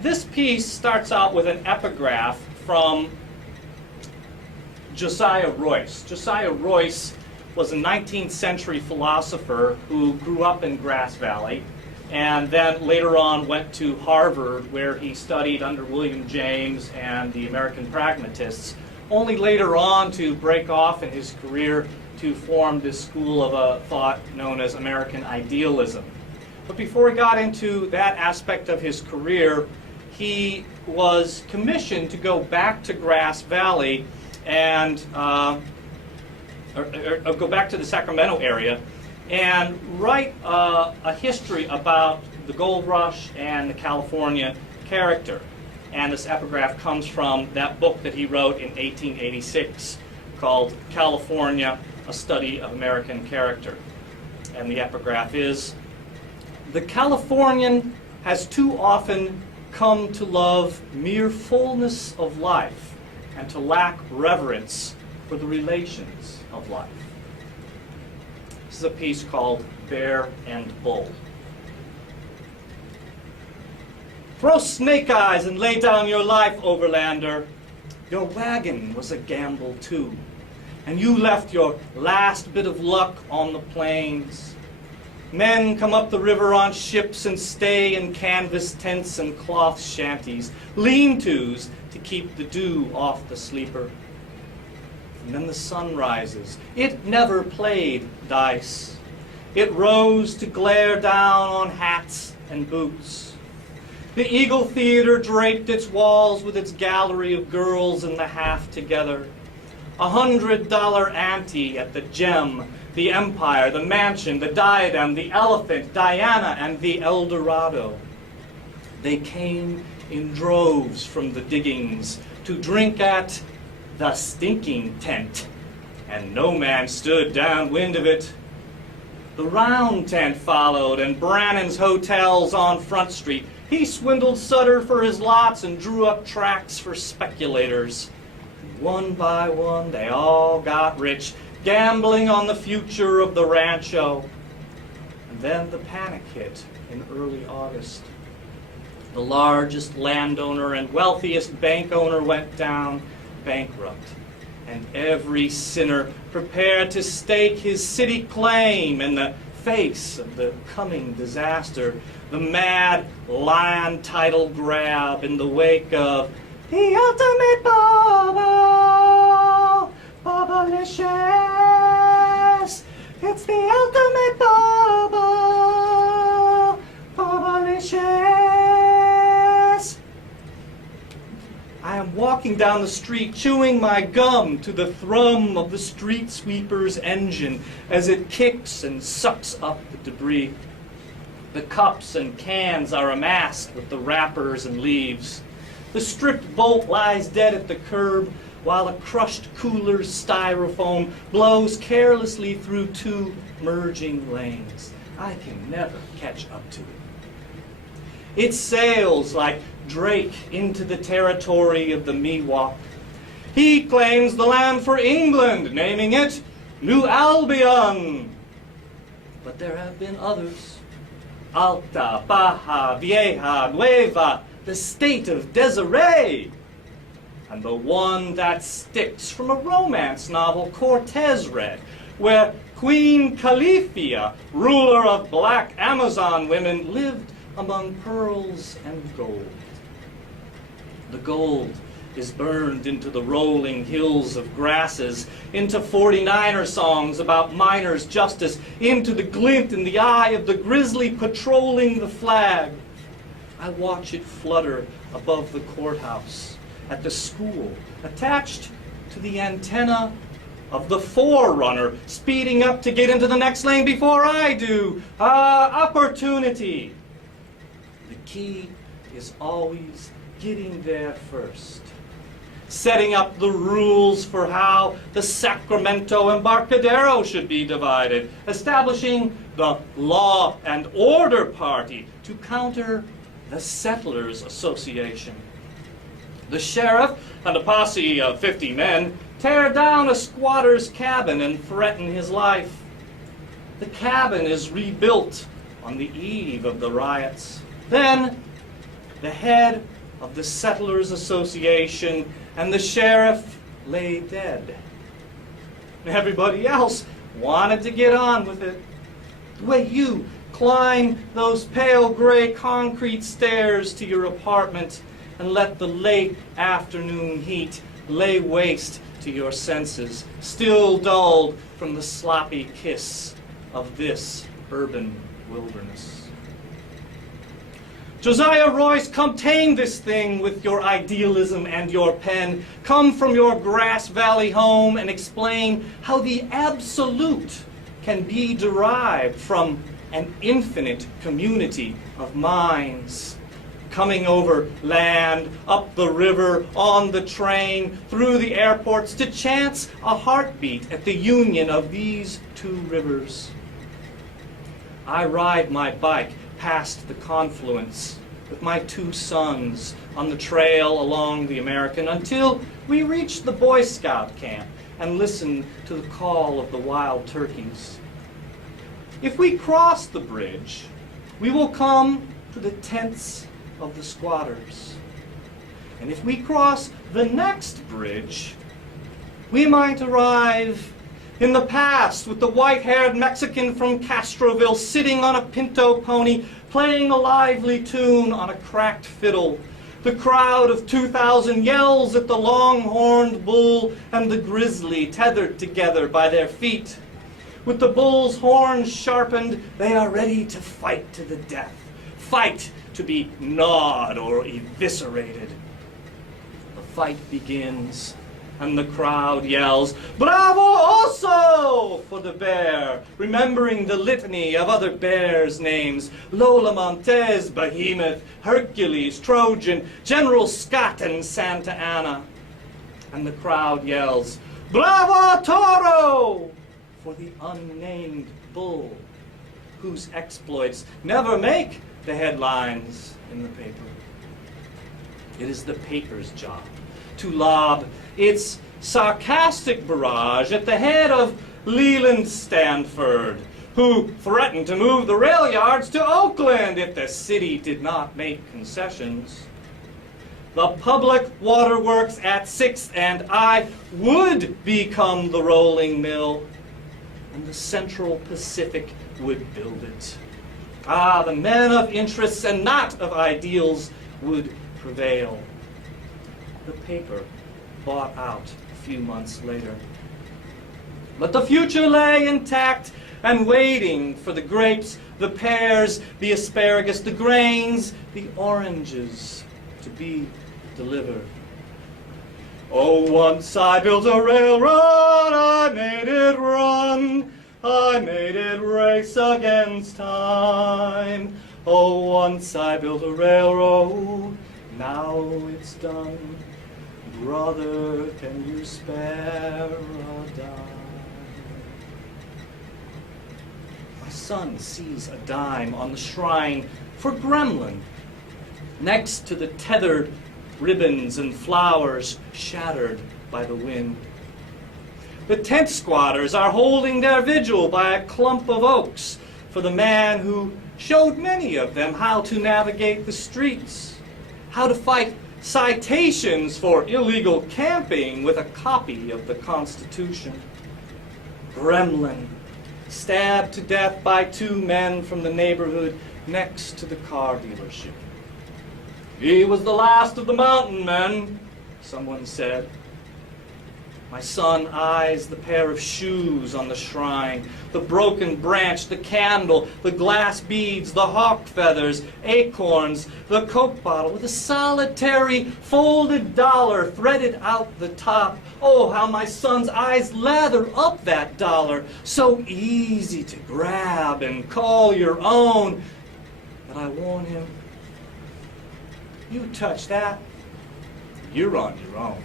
This piece starts out with an epigraph from Josiah Royce. Josiah Royce was a 19th century philosopher who grew up in Grass Valley and then later on went to Harvard, where he studied under William James and the American pragmatists, only later on to break off in his career to form this school of thought known as American idealism. But before he got into that aspect of his career, he was commissioned to go back to Grass Valley and go back to the Sacramento area and write a history about the gold rush and the California character. And this epigraph comes from that book that he wrote in 1886 called California, A Study of American Character. And the epigraph is, "The Californian has too often come to love mere fullness of life and to lack reverence for the relations of life." This is a piece called Bear and Bull. Throw snake eyes and lay down your life, overlander. Your wagon was a gamble too, and you left your last bit of luck on the plains. Men come up the river on ships and stay in canvas tents and cloth shanties, lean-tos to keep the dew off the sleeper. And then the sun rises. It never played dice. It rose to glare down on hats and boots. The Eagle Theater draped its walls with its gallery of girls in the half together. $100 ante at the Gem, the Empire, the Mansion, the Diadem, the Elephant, Diana, and the El Dorado. They came in droves from the diggings to drink at the Stinking Tent, and no man stood downwind of it. The Round Tent followed, and Brannan's Hotels on Front Street. He swindled Sutter for his lots and drew up tracts for speculators. And one by one, they all got rich, gambling on the future of the rancho. And then the panic hit in early August. The largest landowner and wealthiest bank owner went down bankrupt, and every sinner prepared to stake his city claim in the face of the coming disaster. The mad land title grab in the wake of the ultimate bubble, bubblicious. It's the ultimate bubble, bubblicious. I am walking down the street, chewing my gum to the thrum of the street sweeper's engine as it kicks and sucks up the debris. The cups and cans are amassed with the wrappers and leaves. The stripped bolt lies dead at the curb, while a crushed cooler's styrofoam blows carelessly through two merging lanes. I can never catch up to it. It sails like Drake into the territory of the Miwok. He claims the land for England, naming it New Albion. But there have been others. Alta, Baja, Vieja, Nueva, the state of Desiree. And the one that sticks from a romance novel Cortez read, where Queen Califia, ruler of black Amazon women, lived among pearls and gold. The gold is burned into the rolling hills of grasses, into 49er songs about miners' justice, into the glint in the eye of the grizzly patrolling the flag. I watch it flutter above the courthouse, at the school, attached to the antenna of the forerunner, speeding up to get into the next lane before I do. Opportunity. The key is always getting there first. Setting up the rules for how the Sacramento Embarcadero should be divided. Establishing the Law and Order Party to counter the Settlers Association. The sheriff and a posse of 50 men tear down a squatter's cabin and threaten his life. The cabin is rebuilt on the eve of the riots. Then the head of the Settlers Association, and the sheriff lay dead. Everybody else wanted to get on with it. The way you climb those pale gray concrete stairs to your apartment and let the late afternoon heat lay waste to your senses, still dulled from the sloppy kiss of this urban wilderness. Josiah Royce, come tame this thing with your idealism and your pen. Come from your Grass Valley home and explain how the absolute can be derived from an infinite community of minds. Coming over land, up the river, on the train, through the airports, to chance a heartbeat at the union of these two rivers. I ride my bike past the confluence with my two sons on the trail along the American until we reach the Boy Scout camp and listen to the call of the wild turkeys. If we cross the bridge, we will come to the tents of the squatters. And if we cross the next bridge, we might arrive in the past with the white-haired Mexican from Castroville sitting on a pinto pony playing a lively tune on a cracked fiddle. The crowd of 2,000 yells at the long-horned bull and the grizzly tethered together by their feet. With the bull's horns sharpened, they are ready to fight to the death. Fight to be gnawed or eviscerated. The fight begins, and the crowd yells, "Bravo Oso!" for the bear, remembering the litany of other bears' names: Lola Montez, Behemoth, Hercules, Trojan, General Scott, and Santa Anna. And the crowd yells, "Bravo Toro!" for the unnamed bull, whose exploits never make the headlines in the paper. It is the paper's job to lob its sarcastic barrage at the head of Leland Stanford, who threatened to move the rail yards to Oakland if the city did not make concessions. The public waterworks at 6th and I would become the rolling mill, and the Central Pacific would build it. Ah, the men of interests and not of ideals would prevail. The paper bought out a few months later. But the future lay intact and waiting for the grapes, the pears, the asparagus, the grains, the oranges to be delivered. Oh, once I built a railroad, I made it run. I made it race against time. Oh, once I built a railroad, now it's done. Brother, can you spare a dime? My son sees a dime on the shrine for Gremlin, next to the tethered ribbons and flowers shattered by the wind. The tent squatters are holding their vigil by a clump of oaks for the man who showed many of them how to navigate the streets, how to fight citations for illegal camping with a copy of the Constitution. Gremlin, stabbed to death by two men from the neighborhood next to the car dealership. He was the last of the mountain men, someone said. My son eyes the pair of shoes on the shrine, the broken branch, the candle, the glass beads, the hawk feathers, acorns, the Coke bottle with a solitary folded dollar threaded out the top. Oh, how my son's eyes lather up that dollar, so easy to grab and call your own. But I warn him, you touch that, you're on your own.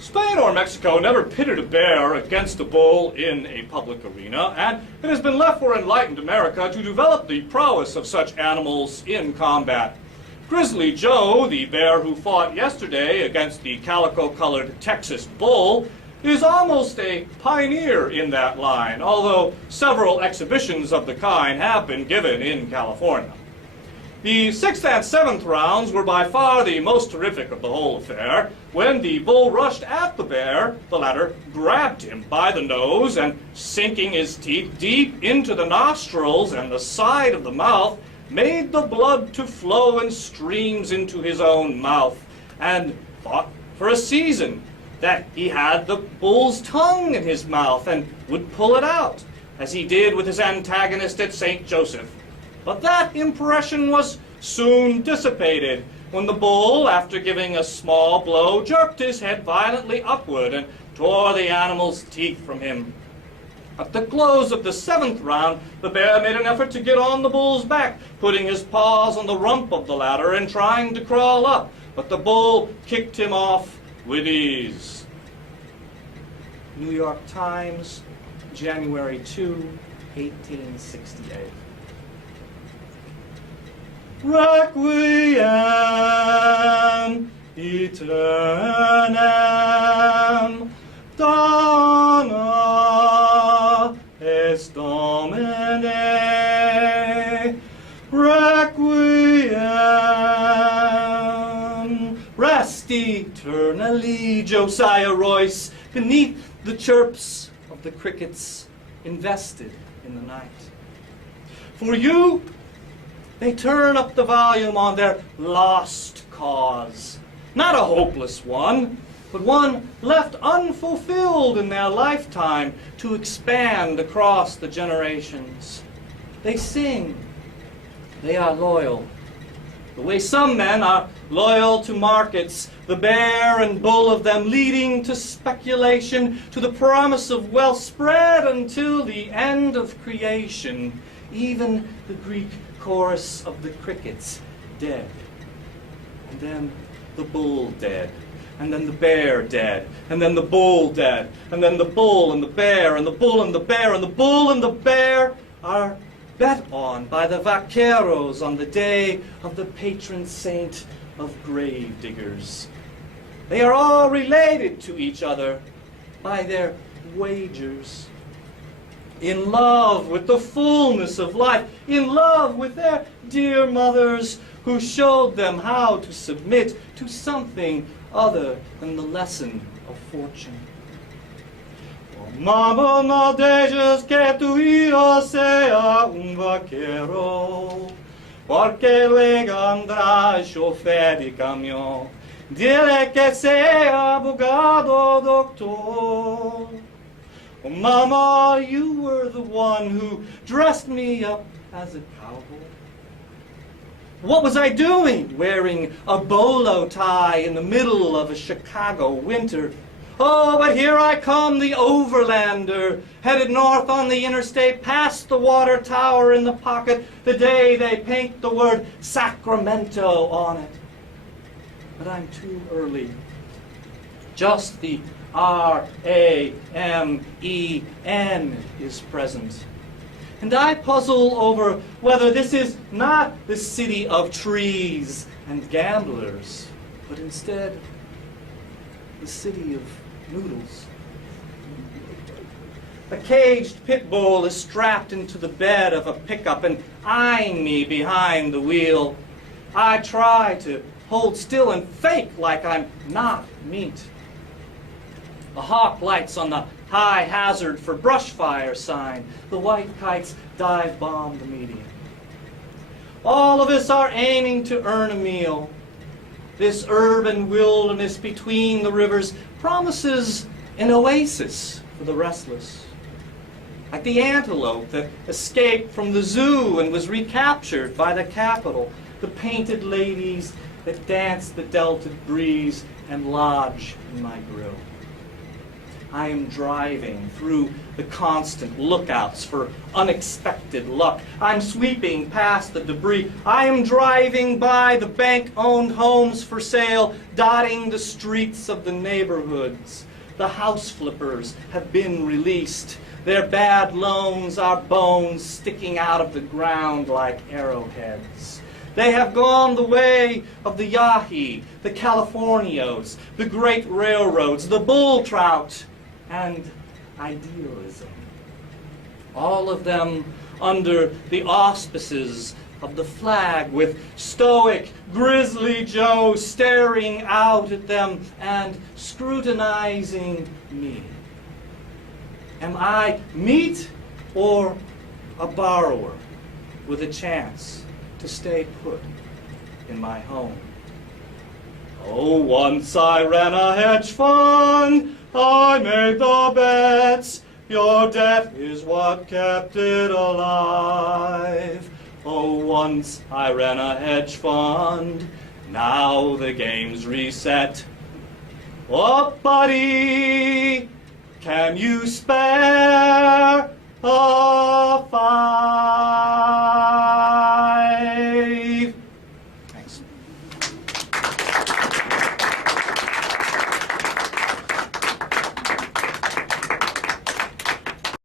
Spain or Mexico never pitted a bear against a bull in a public arena, and it has been left for enlightened America to develop the prowess of such animals in combat. Grizzly Joe, the bear who fought yesterday against the calico-colored Texas bull, is almost a pioneer in that line, although several exhibitions of the kind have been given in California. The 6th and 7th rounds were by far the most terrific of the whole affair. When the bull rushed at the bear, the latter grabbed him by the nose and, sinking his teeth deep into the nostrils and the side of the mouth, made the blood to flow in streams into his own mouth, and thought for a season that he had the bull's tongue in his mouth and would pull it out, as he did with his antagonist at St. Joseph. But that impression was soon dissipated when the bull, after giving a small blow, jerked his head violently upward and tore the animal's teeth from him. At the close of the 7th round, the bear made an effort to get on the bull's back, putting his paws on the rump of the latter and trying to crawl up, but the bull kicked him off with ease. New York Times, January 2, 1868. Requiem aeternam dona est Domine. Requiem. Rest eternally, Josiah Royce, beneath the chirps of the crickets invested in the night. For you, they turn up the volume on their lost cause. Not a hopeless one, but one left unfulfilled in their lifetime to expand across the generations. They sing. They are loyal. The way some men are loyal to markets, the bear and bull of them leading to speculation, to the promise of wealth spread until the end of creation. Even the Greek chorus of the crickets dead, and then the bull dead, and then the bear dead, and then the bull dead, and then the bull and the bear, and the bull and the bear, and the bull and the bear are bet on by the vaqueros on the day of the patron saint of grave diggers. They are all related to each other by their wagers. In love with the fullness of life, in love with their dear mothers who showed them how to submit to something other than the lesson of fortune. Oh, Mama, no dejes que tu hijo sea un vaquero, porque luego andrá chofer de camión. Dile que sea abogado, doctor. Oh, Mama, you were the one who dressed me up as a cowboy. What was I doing wearing a bolo tie in the middle of a Chicago winter? Oh, but here I come, the overlander, headed north on the interstate, past the water tower in the pocket, the day they paint the word Sacramento on it. But I'm too early. Just the R-A-M-E-N is present. And I puzzle over whether this is not the city of trees and gamblers, but instead the city of noodles. A caged pit bull is strapped into the bed of a pickup and eyeing me behind the wheel. I try to hold still and fake like I'm not meat. A hawk lights on the high hazard for brush fire sign. The white kites dive bomb the median. All of us are aiming to earn a meal. This urban wilderness between the rivers promises an oasis for the restless. Like the antelope that escaped from the zoo and was recaptured by the Capitol, the painted ladies that dance the delta breeze and lodge in my grill. I am driving through the constant lookouts for unexpected luck. I'm sweeping past the debris. I am driving by the bank-owned homes for sale, dotting the streets of the neighborhoods. The house flippers have been released. Their bad loans are bones sticking out of the ground like arrowheads. They have gone the way of the yahi, the Californios, the great railroads, the bull trout, and idealism. All of them under the auspices of the flag with stoic, grisly Joe staring out at them and scrutinizing me? Am I meat or a borrower with a chance to stay put in my home? Oh, once I ran a hedge fund, I made the bets. Your debt is what kept it alive. Oh, once I ran a hedge fund, now the game's reset. Oh, buddy, can you spare a